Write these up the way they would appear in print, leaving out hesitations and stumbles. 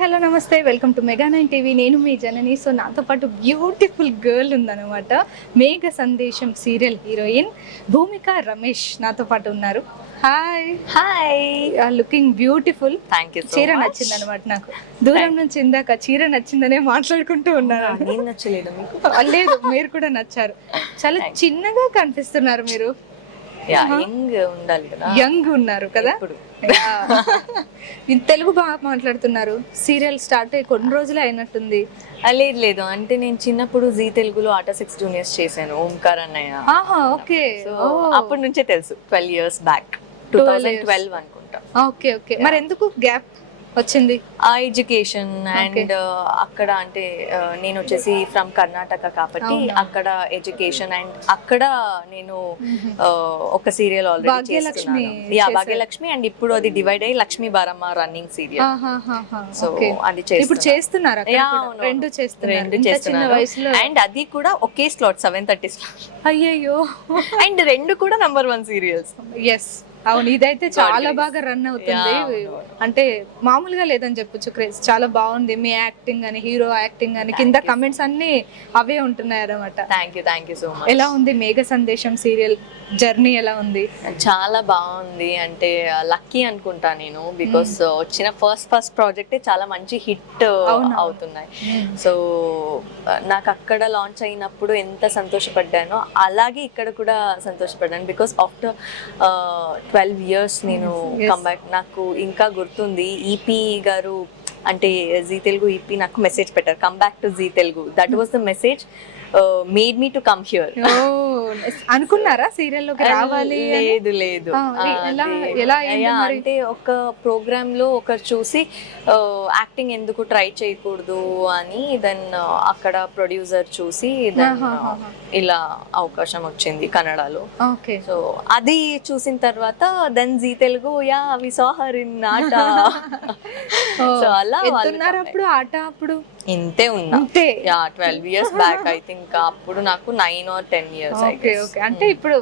Hello నమస్తే, welcome to మెగా9 TV. నేను మీ జనని. So నాతో పాటు బ్యూటిఫుల్ గర్ల్ ఉందన్నమాట. మేఘ సందేశం సీరియల్ హీరోయిన్ భూమిక రమేష్ నాతో పాటు ఉన్నారు. Hi hi, looking beautiful. Thank you. చీర నచ్చింది అనమాట నాకు. దూరం నుంచి ఇందాక చీర నచ్చిందనే మాట్లాడుకుంటూ ఉన్నారు. నేను నచ్చలేదు మీకు? లేదు, మీరు కూడా నచ్చారు. చాలా చిన్నగా కనిపిస్తున్నారు మీరు. యంగ్ ఉండాలి కదా, యంగ్ ఉన్నారు కదా. ఇప్పుడు తెలుగు బాగా మాట్లాడుతున్నారు. సీరియల్ స్టార్ట్ అయ్యి కొన్ని రోజులే అయినట్టుంది. లేదు లేదు, అంటే నేను చిన్నప్పుడు జీ తెలుగులో ఆటా 6 జూనియర్స్ చేశాను, ఓంకార్ అన్నయ్య. ఆహా, ఓకే. సో అప్పటి నుంచే తెలుసు, 12 years బ్యాక్, 2012 అనుకుంటా. Okay okay. మరి ఎందుకు గ్యాప్ వచ్చింది? ఆ ఎడ్యుకేషన్ అండ్ అక్కడ అంటే నేను వచ్చేసి ఫ్రమ్ కర్ణాటక కాబట్టి అక్కడ ఎడ్యుకేషన్ అండ్ అక్కడ నేను ఒక సీరియల్ ఆల్రెడీ చేస్తున్నాను, భాగ్యలక్ష్మి, అండ్ ఇప్పుడు అది డివైడ్ అయ్యి లక్ష్మీ బారమ్మ రన్నింగ్ సీరియల్. సో అది ఇప్పుడు చేస్తున్నారా? రెండు చేస్తున్నారు. అండ్ అది కూడా ఒకే స్లాట్ 7:30 స్లాట్. అయ్యయ్యో. అండ్ రెండు కూడా నంబర్ 1 సీరియల్స్. ఎస్, అవును. ఇదైతే చాలా బాగా రన్ అవుతుంది. అంటే మామూలుగా లేదని చెప్పొచ్చు. క్రేజ్ చాలా బాగుంది. మీ యాక్టింగ్ అని, హీరో యాక్టింగ్ అని, కింద కమెంట్స్ అన్ని అవే ఉంటున్నాయి అన్నమాట. Thank you so much. ఎలా ఉంది మేఘ సందేశం సీరియల్ జర్నీ? ఎలా ఉంది? చాలా బాగుంది. అంటే లక్కీ అనుకుంటా నేను, బికాస్ వచ్చిన ఫస్ట్ ప్రాజెక్ట్ చాలా మంచి హిట్ అవుతున్నాయి. సో నాకు అక్కడ లాంచ్ అయినప్పుడు ఎంత సంతోషపడ్డానో అలాగే ఇక్కడ కూడా సంతోషపడ్డాను. బికాస్ ఆఫ్టర్ 12 years నేను కంబ్యాక్. నాకు ఇంకా గుర్తుంది, ఈపీ గారు అంటే జీ తెలుగు ఈపీ నాకు మెసేజ్ పెట్టారు, come back to Zee Telugu. That was the message made me to come here. అనుకున్నారా సీరియల్ లోకి రావాలి? లేదు లేదు, అంటే ఒక ప్రోగ్రామ్ లో ఒకరు చూసి యాక్టింగ్ ఎందుకు ట్రై చేయకూడదు అని, దెన్ అక్కడ ప్రొడ్యూసర్ చూసి దెన్ ఇలా అవకాశం వచ్చింది కన్నడలో. సో అది చూసిన తర్వాత then Zee Telugu we saw her in Aata. So అలా అప్పుడు ఆట అప్పుడు ఇంతే ఉన్నా, 12 years బ్యాక్ ఐ థింక్. అప్పుడు నాకు 9 or 10 years. Okay okay. అంటే ఇప్పుడు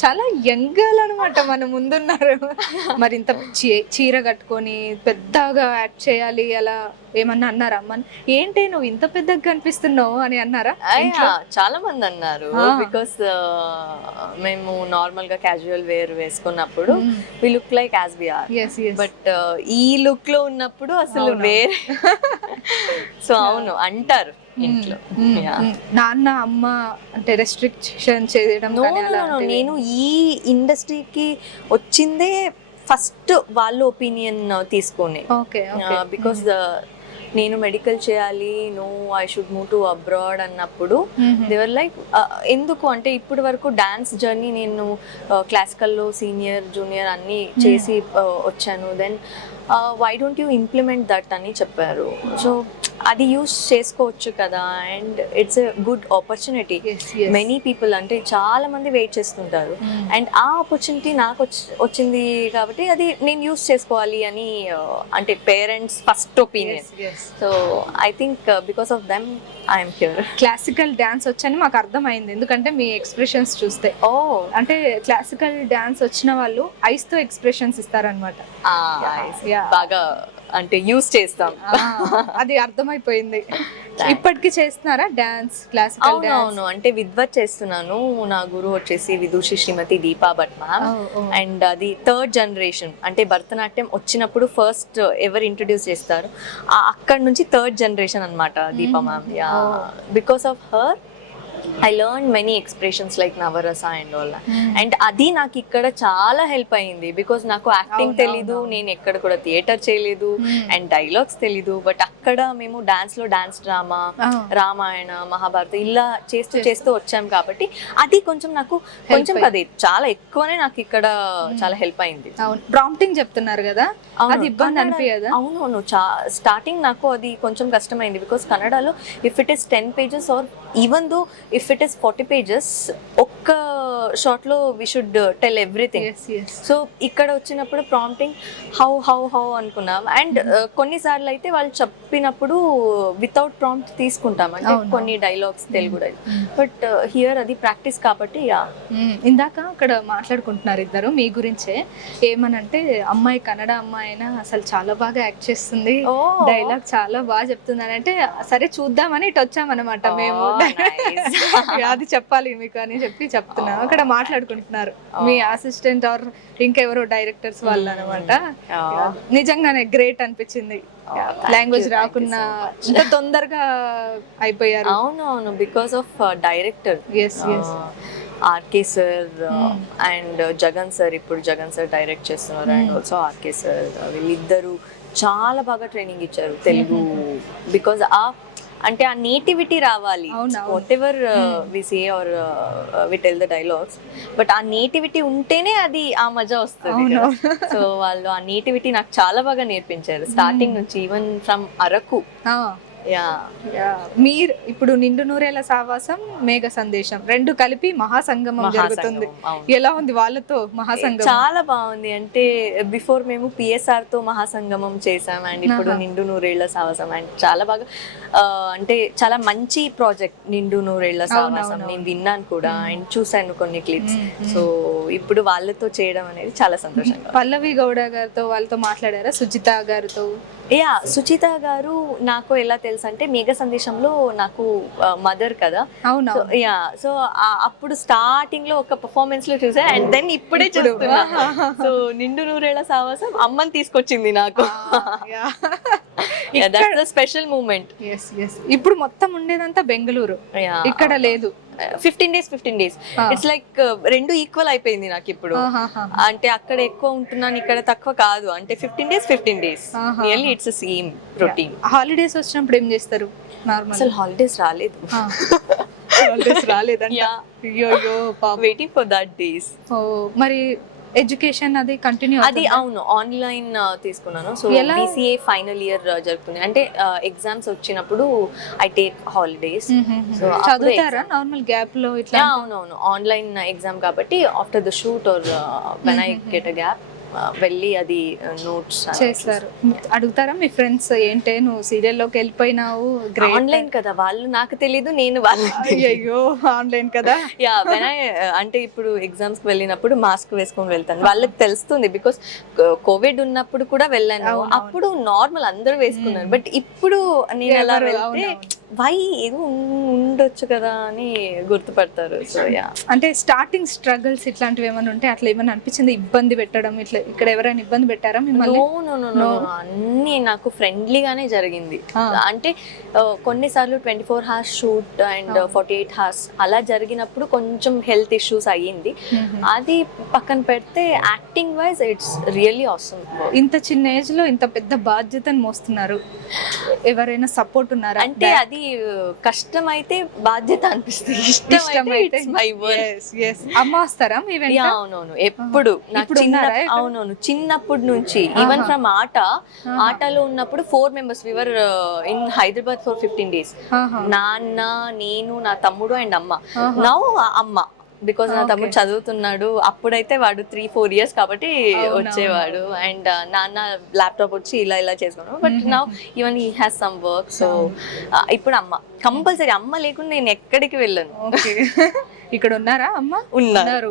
చాలా యంగ్ అనమాట మన ముందున్నారు. మరి ఇంత చీర కట్టుకొని పెద్దగా యాక్ట్ చేయాలి అలా ఏమన్నా అన్నారా? అమ్మ ఏంటి నువ్వు ఇంత పెద్దగా కనిపిస్తున్నావు అని అన్నారా? చాలా మంది అన్నారు. బికాస్ మేము నార్మల్ గా క్యాజువల్ వేర్ వేసుకున్నప్పుడు we look like as we are, but ఈ లుక్ లో ఉన్నప్పుడు అసలు వేరే. సో అవును అంటారు ఇంట్లో. నాన్న అమ్మ అంటే రెస్ట్రిక్షన్ చేయడం? నేను ఈ ఇండస్ట్రీకి వచ్చిందే ఫస్ట్ వాళ్ళ ఒపీనియన్ తీసుకొని, బికాస్ నేను మెడికల్ చేయాలి, no I should move to abroad అన్నప్పుడు దేవర్ లైక్ ఎందుకు అంటే ఇప్పటి వరకు డాన్స్ జర్నీ నేను క్లాసికల్లో సీనియర్ జూనియర్ అన్ని చేసి వచ్చాను, then why don't you implement that అని చెప్పారు. సో అది యూస్ చేసుకోవచ్చు కదా, and it's a good opportunity. Many people అంటే చాలా మంది వెయిట్ చేస్తుంటారు, అండ్ ఆ ఆపర్చునిటీ నాకు వచ్చింది కాబట్టి అది నేను యూస్ చేసుకోవాలి అని, అంటే parents first opinion. So I think because of them I'm here. Classical dance వచ్చని మాకు అర్థమైంది, ఎందుకంటే మీ ఎక్స్ప్రెషన్స్ చూస్తే. అంటే క్లాసికల్ డాన్స్ వచ్చిన వాళ్ళు ఐస్ తో ఎక్స్ప్రెషన్స్ ఇస్తారనమాట. బాగా అంటే యూస్ చేస్తాం, అది అర్థమైపోయింది. ఇప్పటికి చేస్తున్నారా డాన్స్? Classical dance? అవును, అంటే విద్వత్ చేస్తున్నాను. నా గురువు వచ్చేసి విదూషి శ్రీమతి దీపా భట్ మ్యామ్, అండ్ అది 3rd generation. అంటే భరతనాట్యం వచ్చినప్పుడు ఫస్ట్ ఎవరు ఇంట్రడ్యూస్ చేస్తారు, అక్కడ నుంచి 3rd generation అన్నమాట Deepa ma'am. Because of her I learned many expressions like Navarasa and all. And అది నాకు ఇక్కడ చాలా హెల్ప్ అయింది, బికాస్ నాకు యాక్టింగ్ తెలీదు, నేను ఎక్కడ కూడా థియేటర్ చేయలేదు, అండ్ డైలాగ్స్ తెలీదు. బట్ అక్కడ మేము డాన్స్ లో డాన్స్ డ్రామా, రామాయణ, మహాభారత ఇలా చేస్తూ వచ్చాం కాబట్టి అది కొంచెం నాకు కొంచెం అది చాలా ఎక్కువనే నాకు ఇక్కడ చాలా హెల్ప్ అయింది. ప్రాంప్టింగ్ చెప్తున్నారు కదా, అది ఇబ్బంది అనిపించదా? అవునవును, స్టార్టింగ్ నాకు అది కొంచెం కష్టమైంది, బికాస్ కన్నడలో if it is 10 pages or even though if it is 40 pages ఒక్క షార్ట్ లో we should tell everything. yes yes so ఇక్కడ వచ్చినప్పుడు ప్రాంప్టింగ్ హౌ హౌ హౌ అనుకున్నాం. అండ్ కొన్నిసార్లు అయితే వాళ్ళు చెప్పినప్పుడు వితౌట్ ప్రాంప్ట్ తీసుకుంటాం, అంటే కొన్ని డైలాగ్స్ తెలుగు బట్ హియర్ అది ప్రాక్టీస్ కాబట్టి యా. ఇందాక అక్కడ మాట్లాడుకుంటున్నారు ఇద్దరు మీ గురించే, ఏమనంటే అమ్మాయి కన్నడ అమ్మాయి అయినా అసలు చాలా బాగా యాక్ట్ చేస్తుంది, డైలాగ్ చాలా బాగా చెప్తుంది అని అంటే, సరే చూద్దామని ఇటు వచ్చామన్నమాట మేము. అది చెప్పాలి మీకు అని చెప్పి చెప్తున్నాం. అక్కడ మాట్లాడుకుంటున్నారు మీ అసిస్టెంట్ ఆర్ ఇంకెవరో డైరెక్టర్స్ వాళ్ళు అనమాట. నిజంగానే గ్రేట్ అనిపించింది, లాంగ్వేజ్ రాకున్నా ఇంత తొందరగా అయిపోయారు. అవునవును, because of director RK sir and Jagan sir. ఇప్పుడు జగన్ సార్ డైరెక్ట్ చేస్తున్నారు అండ్ ఆల్సో ఆర్కే సార్. వీళ్ళిద్దరు చాలా బాగా ట్రైనింగ్ ఇచ్చారు తెలుగు. బికాజ్ అంటే ఆ నేటివిటీ రావాలి, whatever we say or we tell the dialogues, but ఆ నేటివిటీ ఉంటేనే అది ఆ మజా వస్తుంది. సో వాళ్ళు ఆ నేటివిటీ నాకు చాలా బాగా నేర్పించారు స్టార్టింగ్ నుంచి, ఈవెన్ ఫ్రమ్ అరకు. మీరు ఇప్పుడు నిండు నూరేళ్ల సావాసం, మేఘ సందేశం రెండు కలిపి మహాసంగమం జరుగుతుంది. ఎలా ఉంది వాళ్ళతో మహాసంగమం? చాలా బాగుంది. అంటే బిఫోర్ మేము పిఎస్ఆర్ తో మహాసంగమం చేసాం అండ్ ఇప్పుడు నిండు నూరేళ్ల సావాసం. అండ్ చాలా బాగా అంటే చాలా మంచి ప్రాజెక్ట్ నిండు నూరేళ్ల సావాసం. నేను విన్నాను కూడా అండ్ చూసాను కొన్ని క్లిప్స్. సో ఇప్పుడు వాళ్ళతో చేయడం అనేది చాలా సంతోషంగా. పల్లవి గౌడ గారితో వాళ్ళతో మాట్లాడారా? సుచిత గారితో? యా, సుచిత గారు నాకు ఎలా తెలుసు అంటే మేఘ సందేశంలో నాకు మదర్ కదా. అవునా? యా, సో అప్పుడు స్టార్టింగ్ లో ఒక పర్ఫార్మెన్స్ లో చూసా అండ్ దెన్ ఇప్పుడే చూస్తున్నా. సో నిండు నూరేళ్ల సావాసం అమ్మని తీసుకొచ్చింది నాకు. That's the special moment. ఇప్పుడు మొత్తం ఉండేదంతా బెంగళూరు, ఇక్కడ లేదు. 15 days ఇట్స్ లైక్ రెండు ఈక్వల్ అయిపోయింది నాకు ఇప్పుడు. అంటే అక్కడ ఎక్కువ ఉంటున్నాను, ఇక్కడ తక్కువ కాదు. అంటే 15 days really it's same routine. Holidays వచ్చినప్పుడు ఏం చేస్తారు? అసలు హాలిడేస్ రాలేదు. హాలిడేస్ రాలేదంట. అయ్యో పాపం, వెయిటింగ్ ఫర్ దట్ డేస్. మరి ఎడ్యుకేషన్ అది కంటిన్యూ? అది అవును, ఆన్లైన్ తీసుకున్నాను. సో BCA ఫైనల్ ఇయర్ జరుగుతుంది. అంటే ఎగ్జామ్స్ వచ్చినప్పుడు ఐ టేక్ హాలిడేస్. సో చదువుతారా నార్మల్ గ్యాప్ లో ఇట్లా? అవునవును, ఆన్లైన్ ఎగ్జామ్ కాబట్టి after the shoot or when I get a gap వెళ్ళి అది నోట్స్ చేస్తారు. అడుగుతారా మీ ఫ్రెండ్స్, ఏంటే నువ్వు సీరియల్లోకి వెళ్ళిపోయినావు? ఆన్లైన్ కదా, వాళ్ళు నాకు తెలీదు, నేను వాళ్ళు. అయ్యో ఆన్లైన్ కదా. యా, అంటే ఇప్పుడు ఎగ్జామ్స్ కి వెళ్ళినప్పుడు మాస్క్ వేసుకొని వెళ్తాను, వాళ్ళకి తెలుస్తుంది. బికాస్ కోవిడ్ ఉన్నప్పుడు కూడా వెళ్ళాను, అప్పుడు నార్మల్ అందరూ వేసుకున్నారు. బట్ ఇప్పుడు నేను అలా వెళ్తే వై ఏదో ఉండొచ్చు కదా అని గుర్తుపడతారు. సో యా, అంటే స్టార్టింగ్ స్ట్రగుల్స్ ఇట్లాంటివి ఏమైనా ఉంటే అట్లా ఏమైనా అనిపించింది? ఇబ్బంది పెట్టడం ఇట్లా ఇక్కడ ఎవరైనా ఇబ్బంది పెట్టారా మిమ్మల్ని? నో, అన్ని నాకు ఫ్రెండ్లీగానే జరిగింది. అంటే కొన్నిసార్లు 24 hours షూట్ అండ్ 48 hours అలా జరిగినప్పుడు కొంచెం హెల్త్ ఇష్యూస్ అయ్యింది. అది పక్కన పెడితే acting wise it's really awesome. ఇంత చిన్న ఏజ్ లో ఇంత పెద్ద బాధ్యతను మోస్తున్నారు, ఎవరైనా సపోర్ట్ ఉన్నారా? అంటే అది కష్టం అయితే బాధ్యత అనిపిస్తుంది, ఇష్టం అయితే మై వర్క్. అమ్మ వస్తారా మీ వెంట? అవునవును, ఎప్పుడు అవునవును, చిన్నప్పటి నుంచి. ఈవెన్ ఫ్రమ్ ఆటలో ఉన్నప్పుడు 4 members we were in Hyderabad for 15 days. నాన్న, నేను, నా తమ్ముడు అండ్ అమ్మ. నౌ అమ్మ, బికాస్ నా తమ్ముడు చదువుతున్నాడు. అప్పుడైతే వాడు 3-4 years కాబట్టి వచ్చేవాడు అండ్ నాన్న ల్యాప్టాప్ వచ్చి ఇలా చేసుకున్నాడు. But now even he has some work. So ఇప్పుడు అమ్మ కంపల్సరీ, అమ్మ లేకుండా నేను ఎక్కడికి వెళ్ళను. ఇక్కడ ఉన్నారా అమ్మ? ఉన్నారు.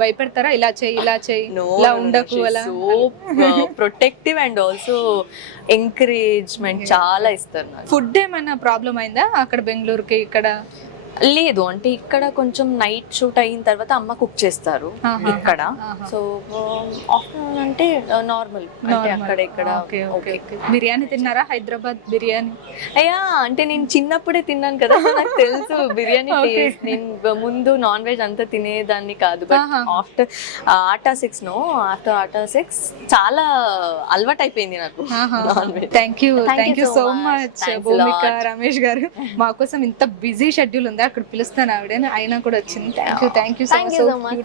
భయపెడతారా? ఇలా చేయి, ఇలా చేయి, ఇలా ఉండకు, అలా? So protective and also encouragement చాలా ఇస్తారు నాకు. ఫుడ్ ఏమైనా ప్రాబ్లం అయిందా అక్కడ బెంగళూరుకి ఇక్కడ? లేదు, అంటే ఇక్కడ కొంచెం నైట్ షూట్ అయిన తర్వాత అమ్మ కుక్ చేస్తారు ఇక్కడ. సో ఆఫ్టర్నూన్ అంటే నార్మల్, అంటే అక్కడ ఇక్కడ. బిర్యానీ తిన్నారా? హైదరాబాద్ బిర్యానీ? అయ్యా, అంటే నేను చిన్నప్పుడే తిన్నాను కదా, నాకు తెలుసు బిర్యానీ టేస్ట్. నేను ముందు నాన్ వెజ్ అంతా తినేదాన్ని కాదు, బట్ ఆఫ్టర్ ఆటా 6 చాలా అలవాటు అయిపోయింది నాకు non veg. Thank you so much Bhumika Ramesh గారు. మా కోసం ఇంత బిజీ షెడ్యూల్ ఉంది, అక్కడ పిలుస్తాను ఆవిడ, అయినా కూడా వచ్చింది. Thank you so much.